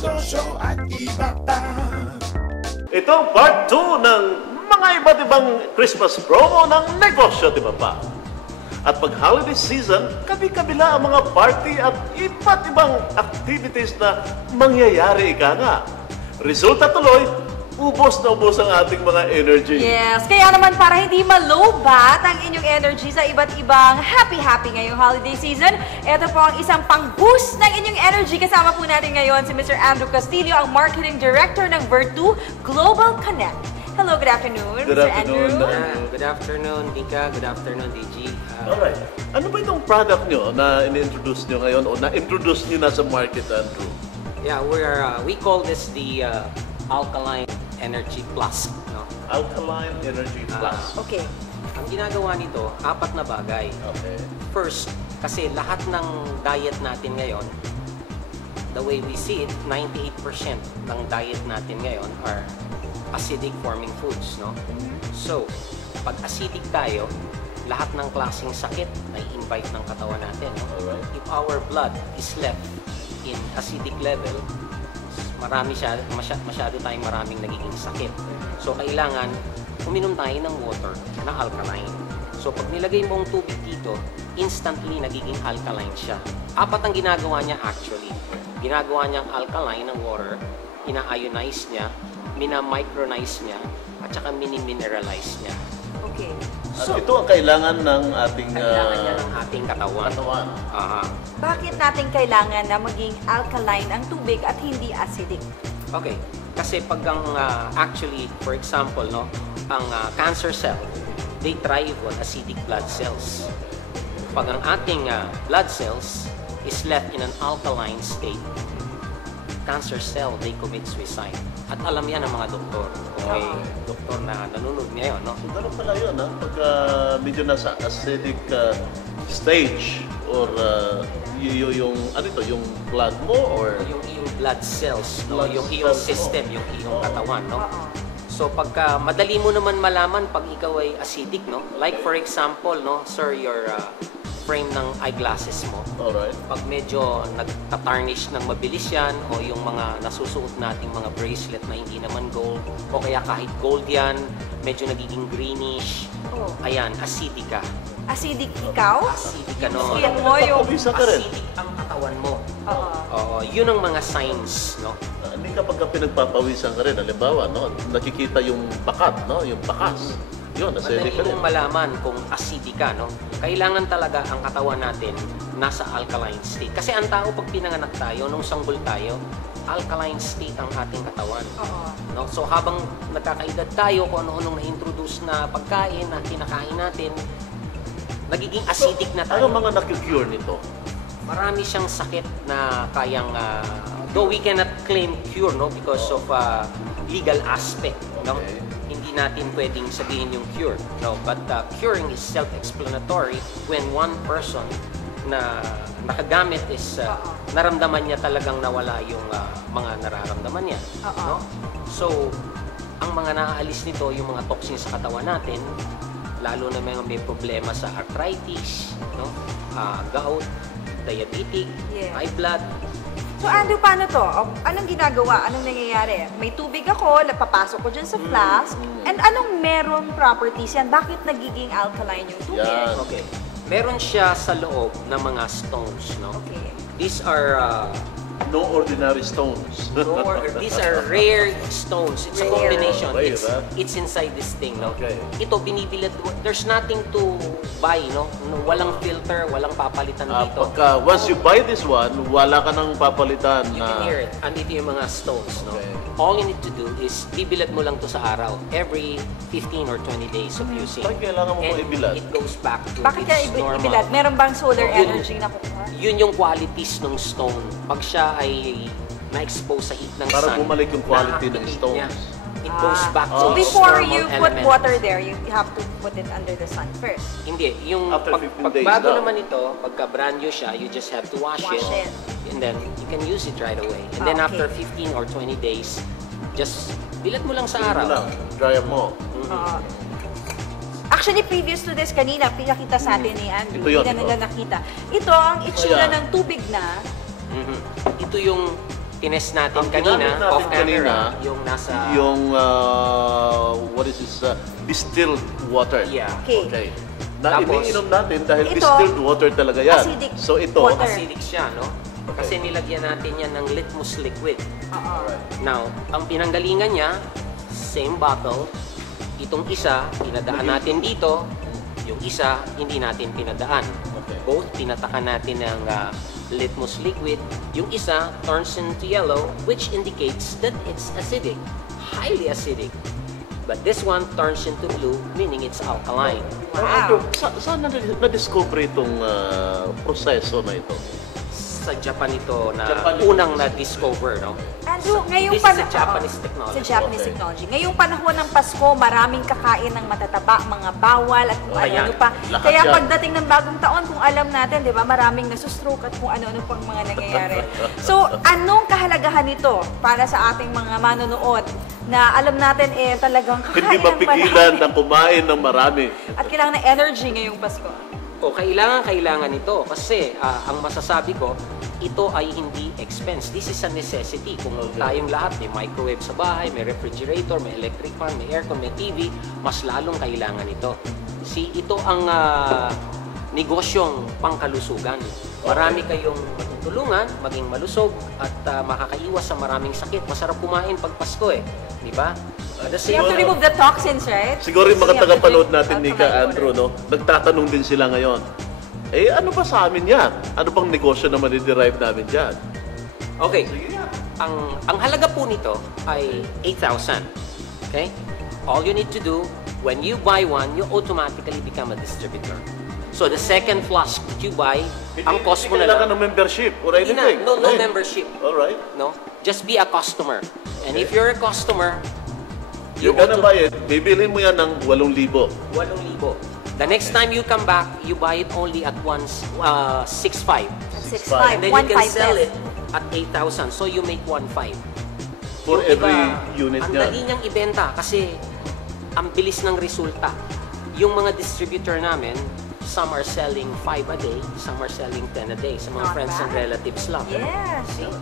negosyo at iba pa. Ito ang part 2 ng mga iba't ibang Christmas promo ng negosyo, di ba pa? At pag holiday season, kabi-kabila ang mga party at iba't ibang activities na mangyayari ika nga. Resulta tuloy, ubos na ubos ang ating mga energy. Yes, kaya naman para hindi malobat ang inyong energy sa iba't ibang happy-happy ngayong holiday season, ito po ang isang pang-boost ng inyong energy. Kasama po natin ngayon si Mr. Andrew Castillo, ang Marketing Director ng Vertu Global Connect. Hello, good afternoon, Good Mr. afternoon, Andrew. Good afternoon, Dika. Good afternoon, DG. Alright. Ano ba itong product nyo na in-introduce nyo ngayon o na-introduce nyo na sa market, Andrew? Yeah, we call this the Alkaline Energy Plus. No? Alkaline Energy Plus. Okay. Ang ginagawa nito, 4 na bagay. Okay. First, kasi lahat ng diet natin ngayon, the way we see it, 98% ng diet natin ngayon are acidic forming foods. No? So, pag acidic tayo, lahat ng klaseng sakit na i-invite ng katawan natin. No? Alright. If our blood is left in acidic level, masyado tayong maraming nagiging sakit. So, kailangan uminom tayo ng water na alkaline. So, pag nilagay mo ang tubig dito, instantly nagiging alkaline siya. 4 ang ginagawa niya actually. Ginagawa niyang alkaline ng water, ina-ionize niya, mina-micronize niya, at saka mini-mineralize niya. Okay. At ito ang kailangan ng ating Kailangan niya ng ating katawan. Aha. Bakit natin kailangan na maging alkaline ang tubig at hindi acidic? Okay. Kasi pag ang actually, for example, no, ang cancer cell, they thrive on acidic blood cells. Pag ang ating blood cells is left in an alkaline state, cancer cell, they commit suicide. At alam yan ng mga doktor. Kung may doktor na nanonood ngayon, no? So, ganun pala yun, ha? Pag medyo nasa acidic stage or yung blood mo or Yung iyong blood cells, no? Blood Yung iyong cells mo. system, yung iyong katawan, no? So pagka madali mo naman malaman pag ikaw ay acidic, no? Like for example, no, sir, your frame ng eyeglasses mo. alright. Pag medyo nagtatarnish ng mabilis yan o yung mga nasusuot nating mga bracelet na hindi naman gold o kaya kahit gold yan, medyo nagiging greenish. Oh. Ayan, acidic ka. Acidic ikaw? Acidic ka, no? Skin mo yung... Papawisan ka rin. Acidic ang katawan mo. Oo. Oo, yun ang mga signs, no? Hindi kapag pinagpapawisan ka rin, halimbawa, no? Nakikita yung bakat, no? Yung bakas. Yun, acidic Madali ka rin. mong malaman kung acidic ka, no? Kailangan talaga ang katawan natin nasa alkaline state. Kasi ang tao pag pinanganak tayo, nung sanggol tayo, alkaline state ang ating katawan. Oo. No? So habang nagkakaedad tayo, kung ano-anong na-introduce na pagkain na kinakain natin, nagiging acidic na tayo. Ano mga nakikure nito? Marami siyang sakit na kayang, though we cannot claim cure, no, because of legal aspect, no? Okay. Hindi natin pwedeng sabihin yung cure, no? But curing is self-explanatory when one person na nakagamit is naramdaman niya talagang nawala yung mga nararamdaman niya, no? So, ang mga naaalis nito, yung mga toxins sa katawan natin, lalo na may problema sa arthritis, no? Gout, diabetic, Yeah. high blood. So, Andrew, paano to? Anong ginagawa? Anong nangyayari? May tubig ako, napapasok ko dyan sa flask. And anong meron properties yan? Bakit nagiging alkaline yung tubig? Yan. Okay. Meron siya sa loob ng mga stones, no? Okay. These are No ordinary stones. these are rare stones. It's a Rare. combination. Okay, It's inside this thing, no? Okay. Ito binibilad. There's nothing to buy, no? Walang filter, walang papalitan dito. Pagka once you buy this one, wala ka nang papalitan You can hear it. Andito yung mga stones, no? Okay. All you need to do is bibilad mo lang to sa araw every 15 or 20 days of using. Bakit kailangan mo And ibilad? it goes back to Bakit kaya its normal. ibilad? Meron bang solar Yun. energy na kukuha? Yun yung qualities ng stone. Pag siya ay na-expose sa heat ng Para sun, bumalik yung quality ng na-activate stones. niya. It goes back to So, its before normal you put element. water there, you have to put it under the sun first. Hindi, yung After pag 15 days bago daw. naman ito, pagka brand new siya, you just have to wash Wash it. And then you can use it right away. And then Okay. after 15 or 20 days, just bilad mo lang sa Ito araw. lang, dry up mo. Actually, previous to this, kanina, pinakita sa atin ni Andrew. Ito yun, Hindi na ito. nila nakita. Ito ang itsura Ayan. ng tubig na. Ito yung tinest natin Ang kanina, ginamit natin off camera, kanina, yung nasa... Yung, what is this, distilled water. Yeah. Okay. Na Tapos, iniinom natin dahil ito, distilled water talaga yan. acidic So ito, water. acidic siya, no? Kasi nilagyan natin yan ng litmus liquid. Now, ang pinanggalingan niya, same bottle. Itong isa, pinadaan natin dito. Yung isa, hindi natin pinadaan. Okay. Both, pinatakan natin ng litmus liquid. Yung isa turns into yellow, which indicates that it's acidic. Highly acidic. But this one turns into blue, meaning it's alkaline. Wow. Saan na-discover itong proseso na ito? Sa Japan ito na Japan. unang na-discover, no? Andrew, ngayong This is a Japanese technology. Sa Japanese Okay. technology. Ngayong panahon ng Pasko, maraming kakain ng matataba, mga bawal at kung Ayan. ano-ano pa. Lahat Kaya yan. pagdating ng bagong taon, kung alam natin, di ba, maraming nasustroke at kung ano-ano pang mga nangyayari. So, anong kahalagahan nito para sa ating mga manonood na alam natin talagang kakain Hindi ng mapigilan marami na kumain ng marami. at kailangan ng energy ngayong Pasko. O kailangan ito kasi ang masasabi ko, ito ay hindi expense. This is a necessity. Kung tayong lahat may microwave sa bahay, may refrigerator, may electric fan, may aircon, may TV, mas lalong kailangan ito. Ito ang negosyong pangkalusugan. Marami kayong matutulungan, maging malusog at makakaiwas sa maraming sakit. Masarap kumain pag Pasko Di ba? You have to remove the toxins, right? Siguro yung mga So, you have to tagapanood drink natin, Nika, alkaline Andrew, water. no? Nagtatanong din sila ngayon. Ano ba sa amin yan? Ano bang negosyo na madi-derive namin dyan? Okay. Ang halaga po nito ay 8,000. Okay? All you need to do, when you buy one, you automatically become a distributor. So the second flask that you buy, ang cost mo na Kailangan lang. ng membership or Hindi na, anything. no Okay. membership. Alright. No? Just be a customer. And if you're a customer, You're gonna buy it, bibilhin mo yan ng 8,000. 8,000. The next time you come back, you buy it only at 6,500. At 6,500, And then you can 1,500 sell pesos. it at 8,000. So you make 1,500. For Yung every iba, unit ang niya. dali niyang ibenta kasi ang bilis ng resulta. Yung mga distributor namin, some are selling 5 a day, some are selling 10 a day. Sa mga Not friends and bad. relatives lang. Yes. See?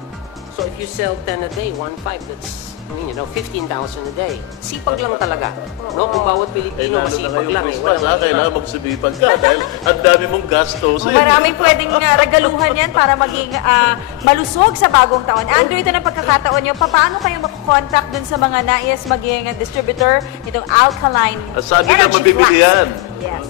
So if you sell 10 a day, 1,500, that's 15,000 a day. Sipag lang talaga. No? Kung bawat Pilipino Lalo na masipag ngayong lang Christmas, walang kailangan magsibipag ka dahil ang dami mong gastos. Maraming pwedeng regaluhan yan para maging malusog sa bagong taon. Andrew, ito na pagkakataon nyo. Paano kayo makakontakt dun sa mga nais maging distributor nitong alkaline Saan nila energy mabibili flask? yan? Yes.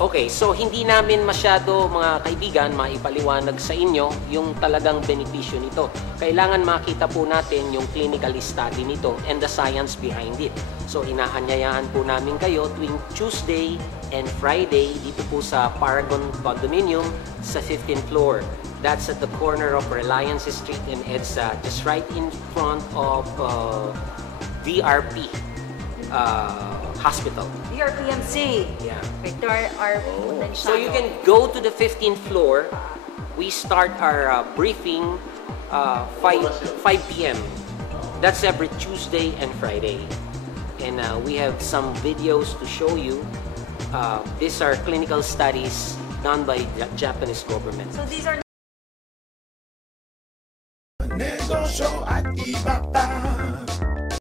Okay, so hindi namin masyado mga kaibigan maipaliwanag sa inyo yung talagang benepisyo nito. Kailangan makita po natin yung clinical study nito and the science behind it. So inaanyayahan po namin kayo tuwing Tuesday and Friday dito po sa Paragon Condominium sa 15th floor. That's at the corner of Reliance Street and EDSA, just right in front of VRP Hospital. PMC. Yeah. Victor R. So you can go to the 15th floor. We start our briefing 5 p.m. That's every Tuesday and Friday. And we have some videos to show you. These are clinical studies done by the Japanese government. So these are Negosyo at iba pa.